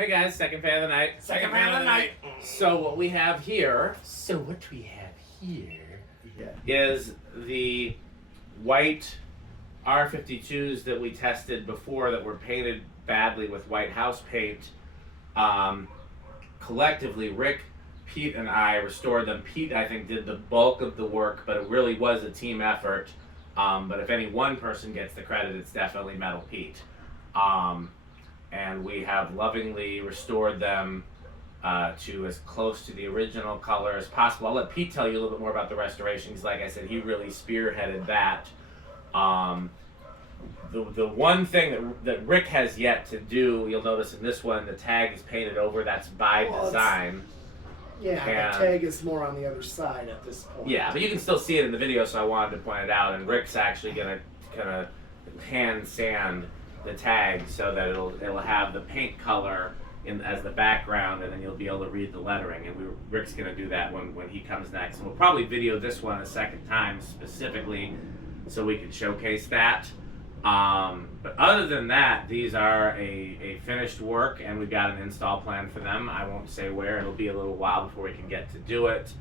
Hey guys, second fan of the night. Second fan of the night. So what we have here, is the white R-52s that we tested before that were painted badly with white house paint. Collectively, Rick, Pete, and I restored them. Pete, I think, did the bulk of the work, but it really was a team effort. But if any one person gets the credit, it's definitely Metal Pete. And we have lovingly restored them to as close to the original color as possible. I'll let Pete tell you a little bit more about the restoration, because like I said, he really spearheaded that. The one thing that Rick has yet to do, you'll notice in this one, the tag is painted over. That's by design. Yeah, And the tag is more on the other side at this point. yeah, but you can still see it in the video, so I wanted to point it out. And Rick's actually gonna kind of hand sand the tag so that it'll have the paint color as the background, and then you'll be able to read the lettering. And Rick's gonna do that when he comes next, and we'll probably video this one a second time specifically so we can showcase that. But other than that, these are a finished work, and we've got an install plan for them. I won't say where. It'll be a little while before we can get to do it.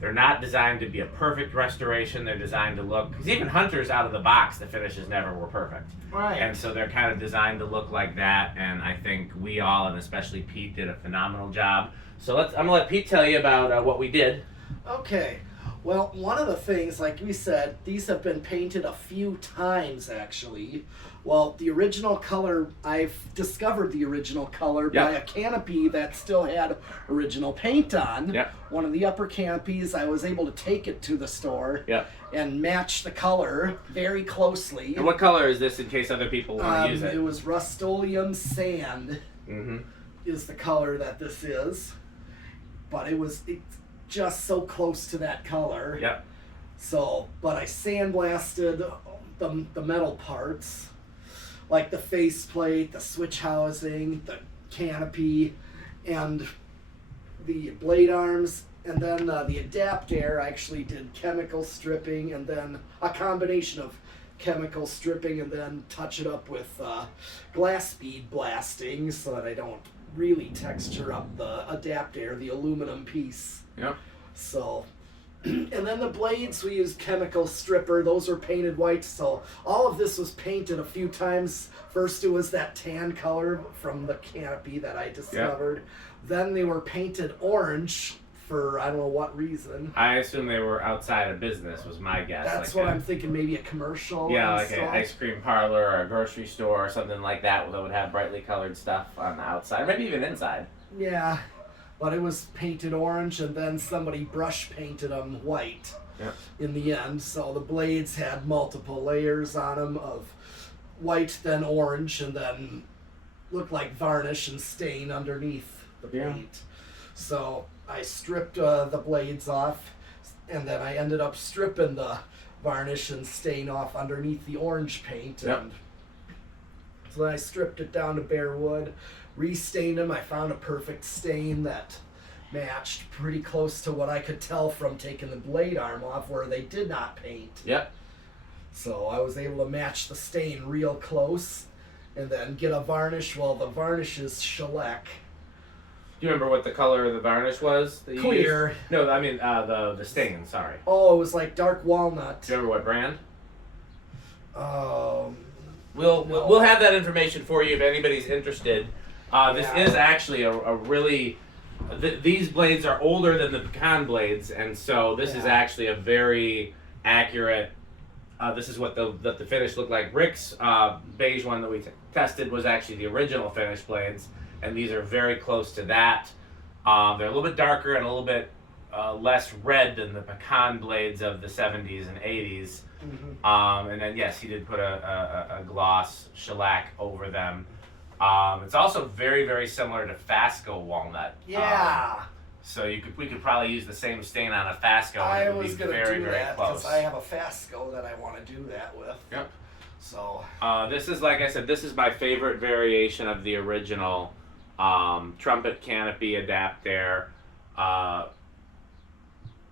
They're not designed to be a perfect restoration. They're designed to look, because even Hunter's out of the box, the finishes never were perfect. Right. And so they're kind of designed to look like that, and I think we all, and especially Pete, did a phenomenal job. So I'm gonna let Pete tell you about what we did. Okay. Well, one of the things, like we said, these have been painted a few times, actually. Well, the original color, I've discovered the original color by a canopy that still had original paint on. Yep. One of the upper canopies, I was able to take it to the store and match the color very closely. And what color is this, in case other people want to use it? It was Rust-Oleum Sand is the color that this is. But it's just so close to that color. Yep. So, but I sandblasted the metal parts, like the faceplate, the switch housing, the canopy, and the blade arms, and then the adapter. I actually did chemical stripping, and then a combination of chemical stripping, and then touch it up with glass bead blasting so that I don't really texture up the adapter, the aluminum piece. Yep. So, and then the blades, we used chemical stripper. Those are painted white. So all of this was painted a few times. First it was that tan color from the canopy that I discovered. Then they were painted orange for I don't know what reason. I assume they were outside of business, was my guess. That's like what I'm thinking, maybe a commercial. Yeah, like an ice cream parlor or a grocery store or something like that that would have brightly colored stuff on the outside, maybe even inside. Yeah, but it was painted orange, and then somebody brush painted them white in the end. So the blades had multiple layers on them of white, then orange, and then looked like varnish and stain underneath the paint. So I stripped the blades off, and then I ended up stripping the varnish and stain off underneath the orange paint. And so then I stripped it down to bare wood, restained them. I found a perfect stain that matched pretty close to what I could tell from taking the blade arm off where they did not paint. Yep. So I was able to match the stain real close and then get a varnish. Well, the varnish is shellac. Do you remember what the color of the varnish was? That you Clear. used? No, I mean the stain, sorry. Oh, it was like dark walnut. Do you remember what brand? No. We'll have that information for you if anybody's interested. This is actually a really... these blades are older than the pecan blades, and so this is actually a very accurate... this is what the finish looked like. Rick's beige one that we tested was actually the original finish blades, and these are very close to that. They're a little bit darker and a little bit less red than the pecan blades of the 70s and 80s. And then, yes, he did put a gloss shellac over them. It's also very, very similar to Fasco walnut. Yeah. So we could probably use the same stain on a Fasco, and it would be very, very close. Because I have a Fasco that I want to do that with. Yep. So. This is, like I said, this is my favorite variation of the original trumpet canopy adapter.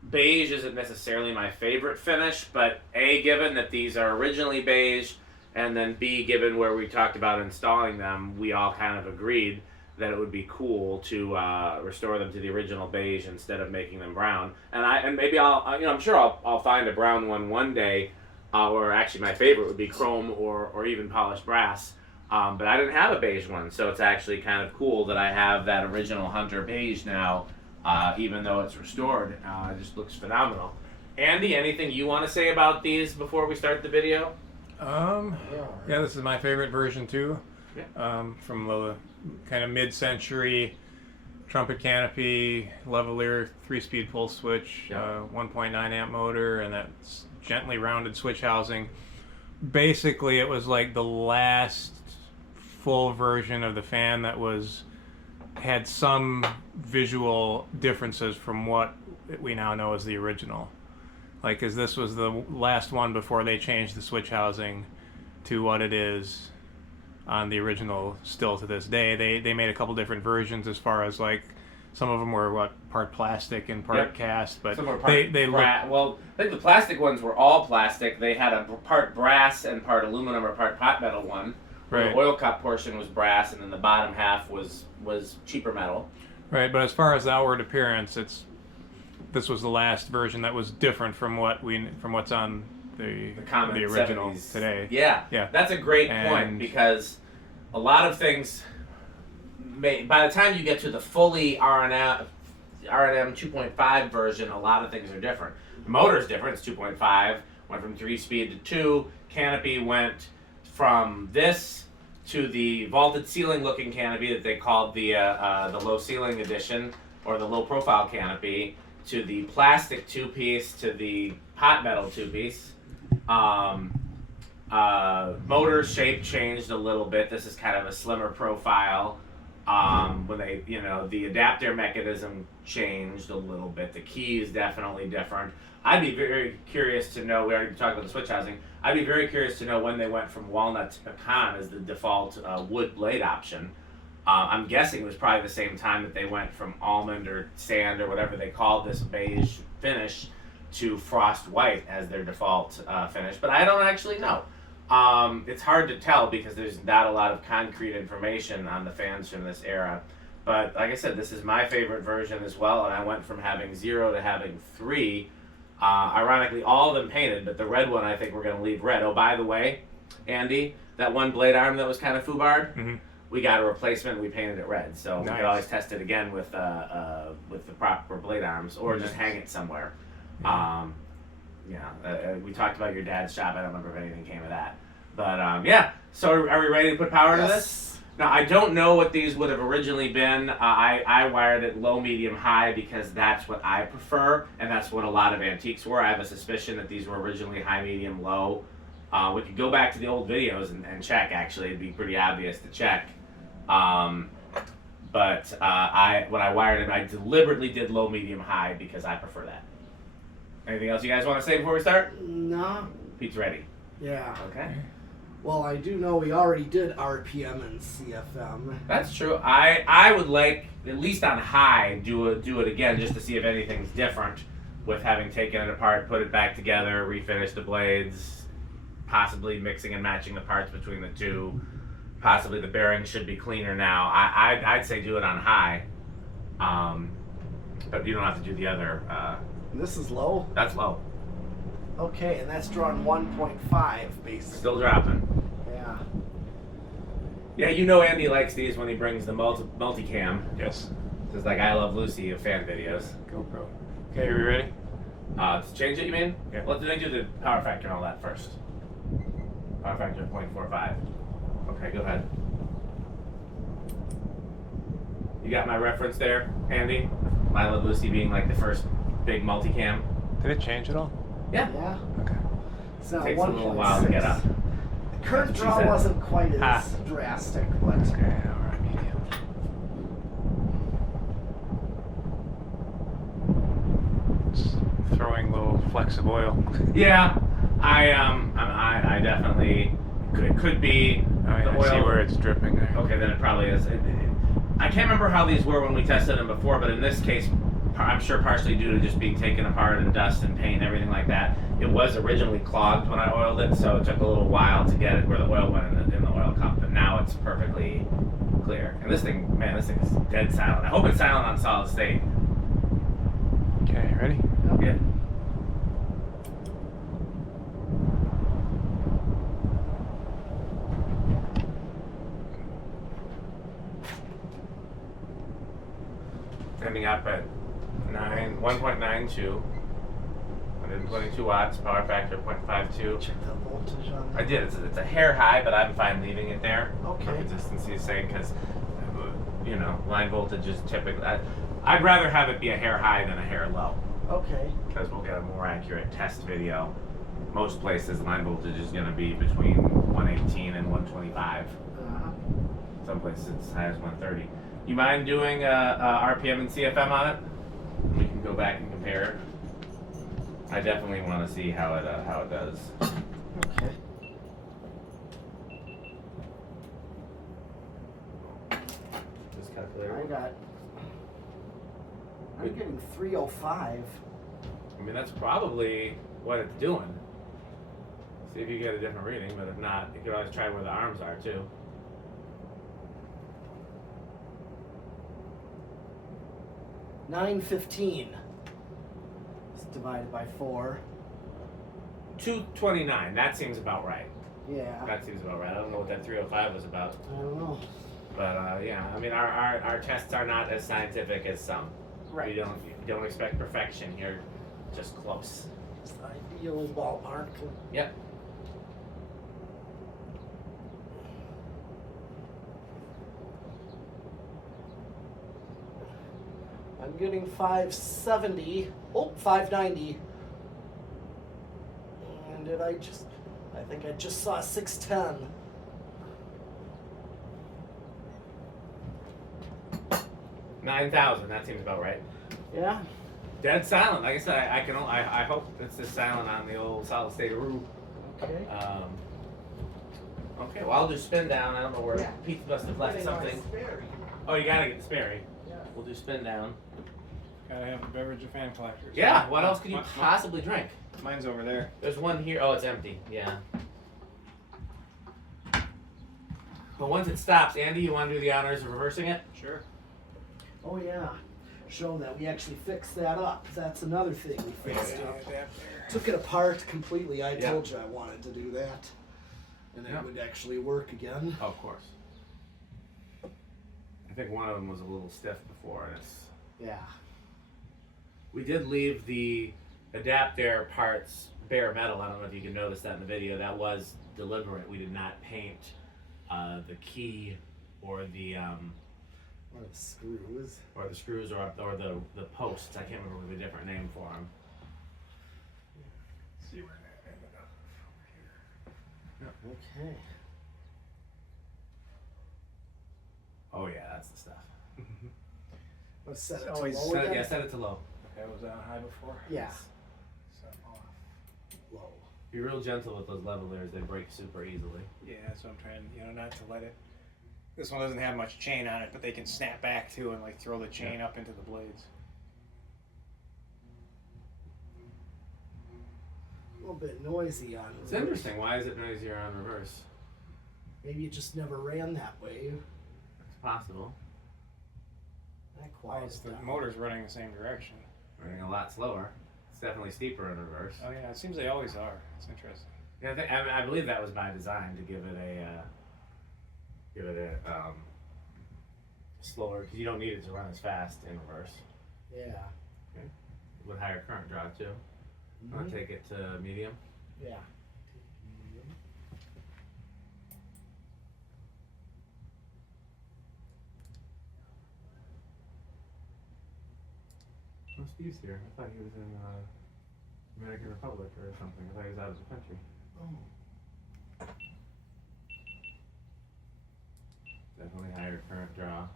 Beige isn't necessarily my favorite finish, but given that these are originally beige and then B, given where we talked about installing them, we all kind of agreed that it would be cool to restore them to the original beige instead of making them brown. And maybe I'm sure I'll find a brown one day, or actually my favorite would be chrome or even polished brass. But I didn't have a beige one, so it's actually kind of cool that I have that original Hunter beige now, even though it's restored. It just looks phenomenal. Andy, anything you want to say about these before we start the video? Yeah, this is my favorite version too. Yeah. From the kind of mid-century trumpet canopy, lavalier 3-speed pull switch, 1.9 amp motor, and that gently rounded switch housing. Basically, it was like the last full version of the fan that had some visual differences from what we now know as the original. Like, as this was the last one before they changed the switch housing to what it is on the original still to this day. They made a couple different versions as far as, like, some of them were part plastic and part cast, but some were part well, I think the plastic ones were all plastic. They had a part brass and part aluminum or part pot metal one. Right. The oil cup portion was brass, and then the bottom half was cheaper metal. Right, but as far as the outward appearance, this was the last version that was different from what's on the original 70s. Today. Yeah, that's a great point, because a lot of things, by the time you get to the fully R&M 2.5 version, a lot of things are different. The motor's different. It's 2.5. Went from 3-speed to 2. Canopy went from this to the vaulted ceiling looking canopy that they called the low ceiling edition, or the low profile canopy, to the plastic 2-piece, to the pot metal 2-piece. Motor shape changed a little bit. This is kind of a slimmer profile. When they, the adapter mechanism changed a little bit. The key is definitely different. I'd be very curious to know, we already talked about the switch housing, I'd be very curious to know when they went from walnut to pecan as the default wood blade option. I'm guessing it was probably the same time that they went from almond or sand or whatever they called this beige finish to frost white as their default finish, but I don't actually know. It's hard to tell because there's not a lot of concrete information on the fans from this era. But like I said, this is my favorite version as well, and I went from having 0 to having 3. Ironically, all of them painted, but the red one I think we're going to leave red. Oh, by the way, Andy, that one blade arm that was kind of foobarred, we got a replacement. We painted it red, so we could always test it again with the proper blade arms, or just hang it somewhere. We talked about your dad's shop. I don't remember if anything came of that, but So are we ready to put power to this? Now, I don't know what these would have originally been. I wired it low, medium, high because that's what I prefer, and that's what a lot of antiques were. I have a suspicion that these were originally high, medium, low. We could go back to the old videos and check, actually. It'd be pretty obvious to check. When I wired it, I deliberately did low, medium, high because I prefer that. Anything else you guys want to say before we start? No. Pete's ready. Yeah. Okay. Well, I do know we already did RPM and CFM. That's true. I would like, at least on high, do it again just to see if anything's different with having taken it apart, put it back together, refinish the blades, possibly mixing and matching the parts between the two. Possibly the bearings should be cleaner now. I'd say do it on high, but you don't have to do the other. This is low? That's low. Okay, and that's drawn 1.5 basically. Still dropping. Yeah. Yeah, Andy likes these when he brings the multicam. Yes. Just like I Love Lucy of fan videos. GoPro. Okay, are we ready? To change it, you mean? Yeah. Well, do they do the power factor and all that first? Power factor of 0.45. Okay, go ahead. You got my reference there, Andy? I Love Lucy being like the first big multicam. Did it change at all? Yeah. Yeah. Okay. So Takes a little while to get up. The current That's what she draw said. wasn't quite as drastic, but Okay, now we're on medium. It's throwing little flecks of oil. Yeah, I definitely could be the I oil. see where it's dripping there. Okay, then it probably is. I can't remember how these were when we tested them before, but in this case, I'm sure partially due to just being taken apart and dust and paint and everything like that, it was originally clogged when I oiled it, so it took a little while to get it where the oil went in the oil cup, but now it's perfectly clear. And this thing, man, this thing is dead silent. I hope it's silent on solid state. Okay, ready? Yeah. Ending up at 1.92, 122 watts, power factor 0.52. Check the voltage on that. I did. It's a hair high, but I'm fine leaving it there. Okay. For consistency's sake, because line voltage is typically. I'd rather have it be a hair high than a hair low, Okay. because we'll get a more accurate test video. Most places, line voltage is going to be between 118 and 125. Some places it's as high as 130. You mind doing RPM and CFM on it? We can go back and compare it. I definitely want to see how it does. Okay. This calculator. I'm getting 305. I mean, that's probably what it's doing. See if you get a different reading, but if not, you could always try where the arms are too. $9.15. It's divided by 4. 229. That seems about right. Yeah. That seems about right. I don't know what that 305 was about, I don't know. but yeah. I mean, our tests are not as scientific as some. Right. You don't expect perfection. You're just close. It's the ideal ballpark. Yep. I'm getting 570. Oh, 590. And I think I just saw 610. $9,000. That seems about right. Yeah. Dead silent. Like I said, I hope it's just silent on the old solid state root. Okay. Okay. Well, I'll do spin down. I don't know where Yeah. Pete must have left something. Oh, you gotta get the Sperry. Yeah. We'll do spin down. Gotta have a beverage of fan collectors. Yeah. What else could you possibly drink? Mine's over there. There's one here. Oh, it's empty. Yeah. But once it stops, Andy, you want to do the honors of reversing it? Sure. Oh yeah. Show that we actually fixed that up. That's another thing we fixed up. Took it apart completely. I Yeah. told you I wanted to do that. And Yeah. it would actually work again. Oh, of course. I think one of them was a little stiff before, and it's. Yeah. We did leave the adapter parts bare metal. I don't know if you can notice that in the video. That was deliberate. We did not paint the key or the Or the screws. screws or the posts. I can't remember the different name for them. See where that ended up over here. Okay. Oh yeah, that's the stuff. Let's set it It's to always low Set, again. yeah, set it to low. Okay, was that on high before? Yeah. So off. Low. Be real gentle with those levelers. They break super easily. Yeah, that's what I'm trying, not to let it. This one doesn't have much chain on it, but they can snap back too and like throw the chain up into the blades. A little bit noisy on It's reverse. interesting. Why is it noisier on reverse? Maybe it just never ran that way. It's possible. That Well, quiets the down. motor's running the same direction. Running a lot slower. It's definitely steeper in reverse. Oh yeah, it seems they always are. It's interesting. Yeah, I believe that was by design to give it a slower, because you don't need it to run as fast in reverse. Yeah. With higher current draw too. Mhm. Want to take it to medium? Yeah. Oh, Steve's here. I thought he was in Dominican Republic or something. I thought he was out of the country. Oh. Definitely higher current draw.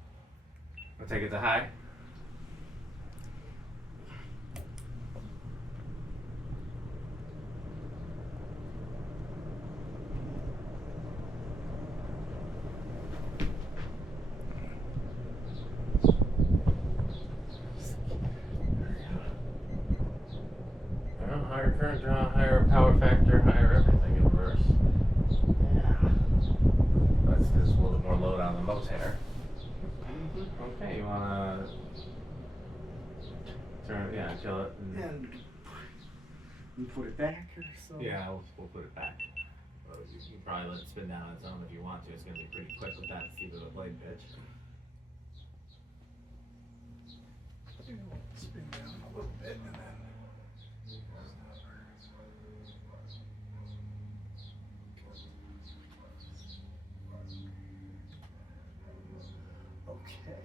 I'll take it to high. Well, higher current draw, higher kill it. And you put it back or so? Yeah, we'll put it back. You can probably let it spin down on its own if you want to. It's going to be pretty quick with that speed of the blade pitch. Spin down a little bit and then. Okay.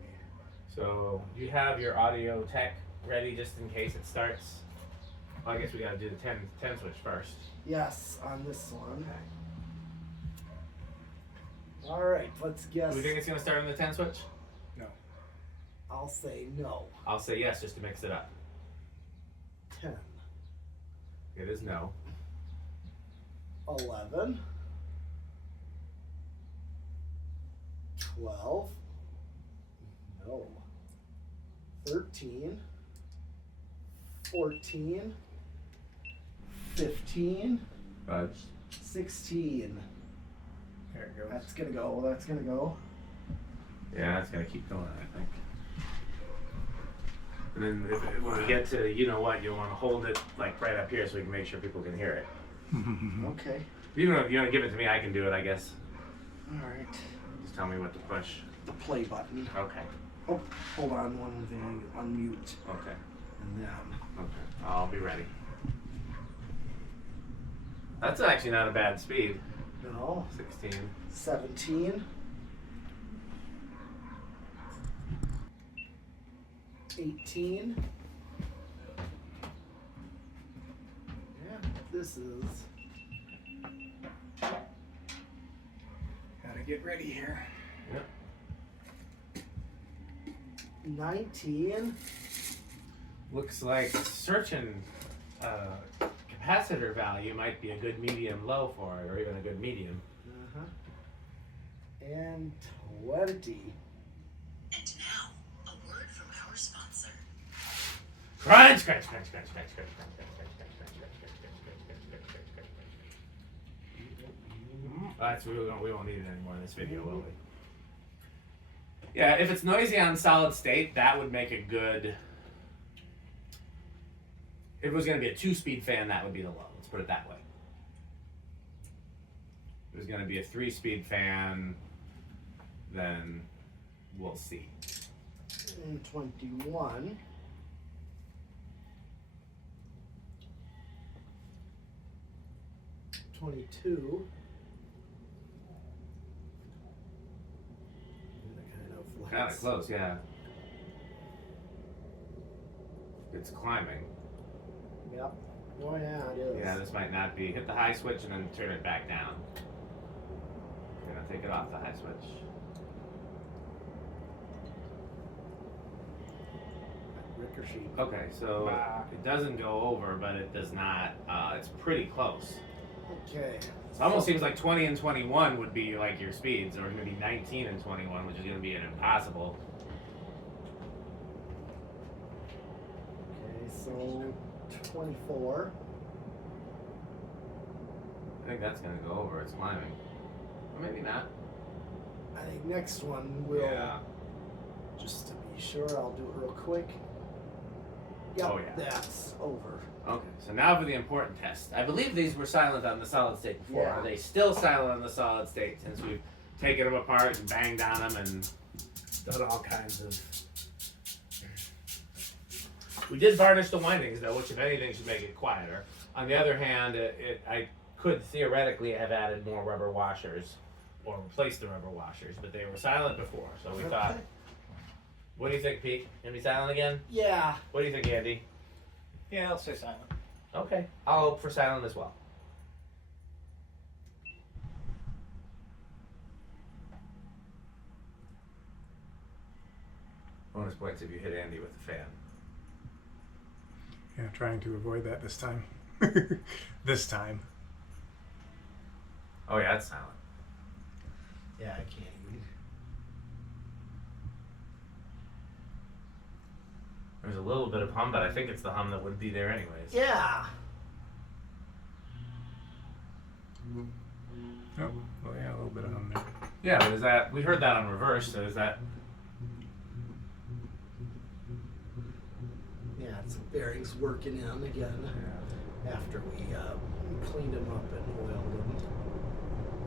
So you have your audio tech ready just in case it starts. Well, I guess we got to do the 10 switch first. Yes, on this one. Okay. All right, let's guess. Do we think it's going to start on the 10 switch? No. I'll say no. I'll say yes just to mix it up. 10. It is no. 11. 12. No. 13. 14. 15. Fudge. 16. There it goes. That's gonna go. That's gonna go. Yeah, it's going to keep going, I think. And then when we get to, you know what, you'll want to hold it like right up here so we can make sure people can hear it. Okay. Even if you want to give it to me, I can do it, I guess. All right. Just tell me what to push. The play button. Okay. Oh, hold on one thing. Unmute. Okay. And then. Okay. I'll be ready. That's actually not a bad speed. No. 16. 17. 18. Yeah, this is. Gotta get ready here. Yep. 19. Looks like searching capacitor value might be a good medium low for it, or even a good medium. And 20. And now, a word from our sponsor. Crunch, crunch, crunch, crunch, crunch, crunch, crunch, crunch, crunch, crunch, crunch, crunch, crunch, crunch, crunch, crunch. That's we won't need it anymore in this video, will we? Yeah, if it's noisy on solid state, that would make a good. If it was going to be a 2-speed fan, that would be the low. Let's put it that way. If it was going to be a 3-speed fan, then we'll see. And 21. 22. Kind of close, yeah. It's climbing. Yep. Oh yeah, it is. Yeah, this might not be. Hit the high switch and then turn it back down. You're gonna take it off the high switch. Ricochet. Okay, so it doesn't go over, but it does not. It's pretty close. Okay. It almost seems like 20 and 21 would be like your speeds, or maybe 19 and 21, which is going to be an impossible. Okay, so 24. I think that's going to go over. It's climbing. Or maybe not. I think next one will. Yeah. Just to be sure, I'll do it real quick. Yep, Oh, yeah. that's over. Okay, so now for the important test. I believe these were silent on the solid state before. Yeah. Are they still silent on the solid state since we've taken them apart and banged on them and done all kinds of... We did varnish the windings though, which if anything should make it quieter. On the other hand, I could theoretically have added more rubber washers or replaced the rubber washers, but they were silent before, so we thought... Okay. What do you think, Pete? Gonna be silent again? Yeah. What do you think, Andy? Yeah, I'll say silent. Okay, I'll opt for silent as well. Bonus points if you hit Andy with the fan. Yeah, trying to avoid that this time. This time. Oh yeah, it's silent. Yeah, I can't even. There's a little bit of hum, but I think it's the hum that would be there anyways. Yeah. Oh, well, yeah, a little bit on there. Yeah, but is that, we heard that on reverse, so is that, Yeah, got some bearings working in again after we cleaned them up and oiled them.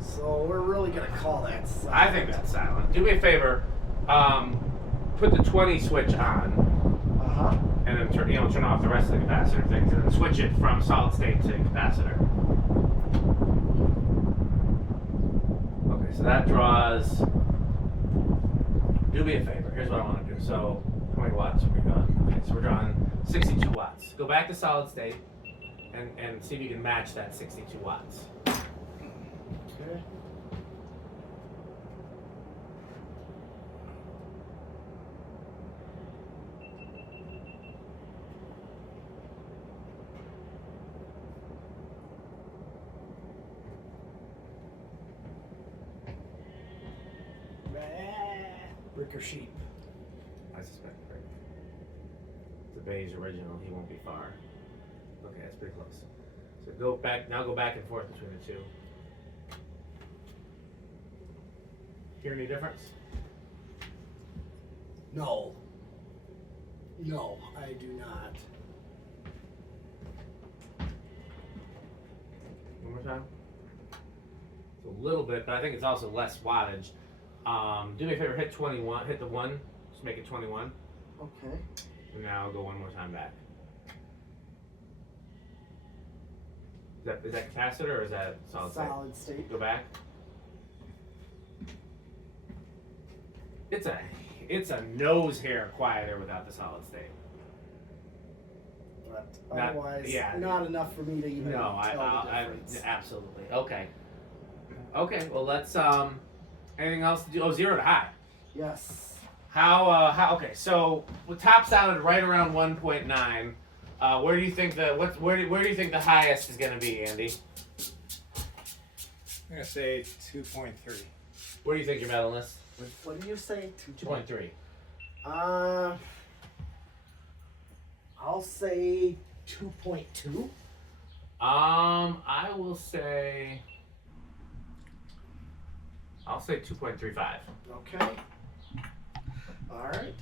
So we're really gonna call that silent. I think that's silent. Do me a favor, put the 20 switch on, and then turn off the rest of the capacitor things, and then switch it from solid state to capacitor. Okay, so that draws. Do me a favor. Here's what I want to do. So, how many watts are we going? Okay, so we're drawing 62 watts. Go back to solid state, and see if you can match that 62 watts. Okay. Brick or sheep? I suspect Rick. It's a beige original. He won't be far. Okay, that's pretty close. So go back and forth between the two. Hear any difference? No. No, I do not. One more time. It's a little bit, but I think it's also less wattage. Do me a favor, hit 21, hit the 1, just make it 21. Okay. And now go one more time back. Is that capacitor or is that solid state? Solid state. Go back. It's a nose hair quieter without the solid state. But Not- otherwise, yeah. not enough for me to even No, tell the I difference. absolutely. Okay. Okay, well let's anything else to do? Oh, 0 to high. Yes. How okay, so the top sounded right around 1.9. Where do you think where do you think the highest is gonna be, Andy? I'm gonna say 2.3. Where do you think your metal is? What do you say? 2.3. I'll say 2.2. I will say. I'll say 2.35. Okay. All right.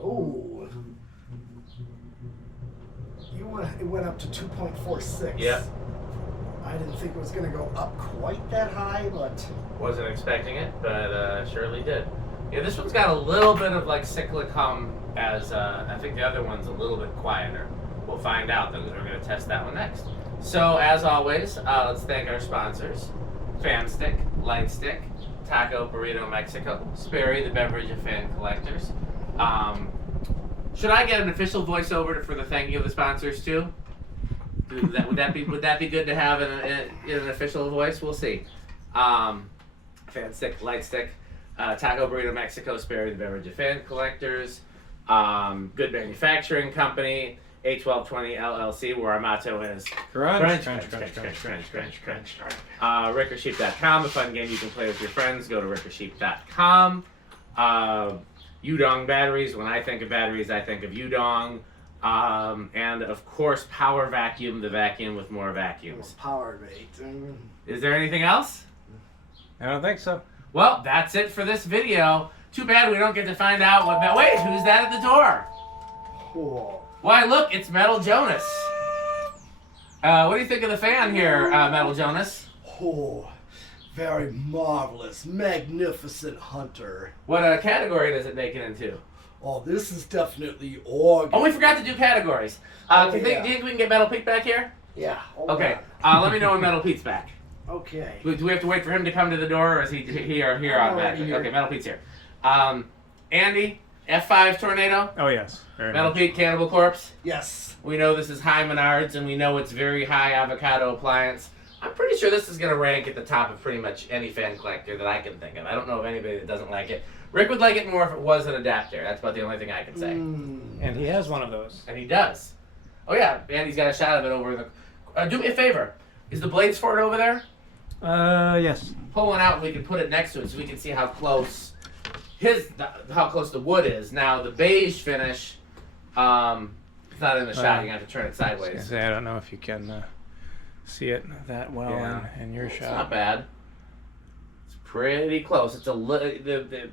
Oh. It went up to 2.46. Yep. I didn't think it was going to go up quite that high, but Wasn't expecting it, but surely did. Yeah, this one's got a little bit of like cyclic hum, as I think the other one's a little bit quieter. We'll find out. Then we're going to test that one next. So as always, let's thank our sponsors: Fan Stick, Light Stick, Taco Burrito Mexico, Sperry, the beverage of fan collectors. Should I get an official voiceover for the thank you of the sponsors too? Would that be good to have in an official voice? We'll see. Fan Stick, Light Stick, Taco Burrito Mexico, Sperry, the beverage of fan collectors, Good Manufacturing Company, A1220 LLC, where our motto is Crunch. RickerSheep.com, a fun game you can play with your friends. Go to RickerSheep.com. Udong batteries. When I think of batteries, I think of Udong. And of course, Power Vacuum, the vacuum with more vacuums. power rate. Is there anything else? I don't think so. Well, that's it for this video. Too bad we don't get to find out what. Wait, who's that at the door? Oh. Why, look, it's Metal Jonas. What do you think of the fan here, Metal Jonas? Oh. Very marvelous, magnificent hunter. What category does it make it into? Oh, this is definitely organ. Oh, we forgot to do categories. Do you think we can get Metal Pete back here? Yeah. hold Okay. on. Let me know when Metal Pete's back. Okay. Do we have to wait for him to come to the door, or is he here on back? Already here. Okay, Metal Pete's here. Andy, F5 Tornado. Oh yes. Very Metal much. Pete, Cannibal Corpse. Yes. We know this is high Menards, and we know it's very high avocado appliance. I'm pretty sure this is going to rank at the top of pretty much any fan collector that I can think of. I don't know of anybody that doesn't like it. Rick would like it more if it was an adapter. That's about the only thing I can say. And he has one of those. And he does. Oh yeah, Andy's got a shot of it over the... do me a favor. Is the blades for it over there? Yes. Pull one out and we can put it next to it so we can see how close how close the wood is. Now the beige finish, it's not in the shot. You have to turn it I was gonna sideways. say, I don't know if you can see it that well Yeah. in your It's shot. not bad. It's pretty close. It's the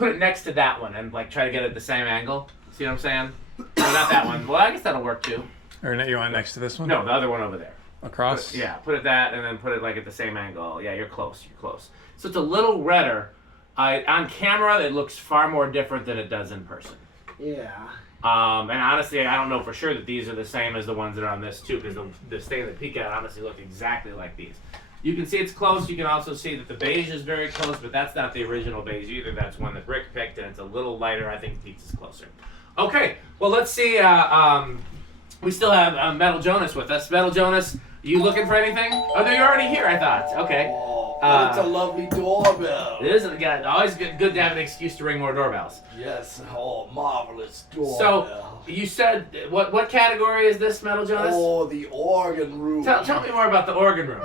put it next to that one and like try to get it at the same angle. See what I'm saying? No, not that one. Well, I guess that'll work too. Or you want next to this one? No, the other one over there. Across? Put it that and then put it like at the same angle. Yeah, you're close. You're close. So it's a little redder. On camera, it looks far more different than it does in person. Yeah. And honestly, I don't know for sure that these are the same as the ones that are on this too, because the stain that peek out honestly look exactly like these. You can see it's close. You can also see that the beige is very close, but that's not the original beige either. That's one that Rick picked, and it's a little lighter. I think Pete's is closer. Okay, well, let's see. We still have Metal Jonas with us. Metal Jonas, you looking for anything? Oh, no, you're already here, I thought. Okay. Oh, it's a lovely doorbell. It is always good to have an excuse to ring more doorbells. Yes, marvelous doorbell. So, you said, what category is this, Metal Jonas? Oh, the organ room. Tell me more about the organ room.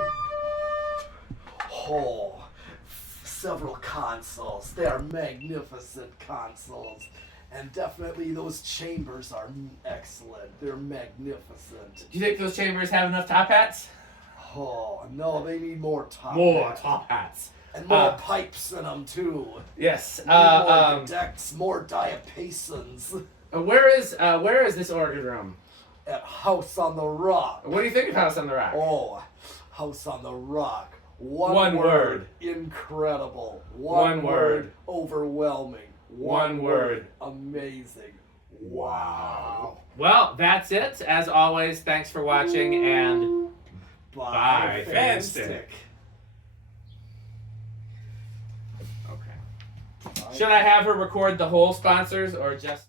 Oh, several consoles. They are magnificent consoles. And definitely those chambers are excellent. They're magnificent. Do you think those chambers have enough top hats? Oh, no, they need more top More hats. top hats. And more pipes in them, too. Yes. More decks, more diapasons. Where is this organ room? At House on the Rock. What do you think of House on the Rock? Oh, House on the Rock. One word. Incredible. One word. Overwhelming. One word. Amazing. Wow. Well, that's it. As always, thanks for watching, and bye, Fanstick. Okay. Should I have her record the whole sponsors or just...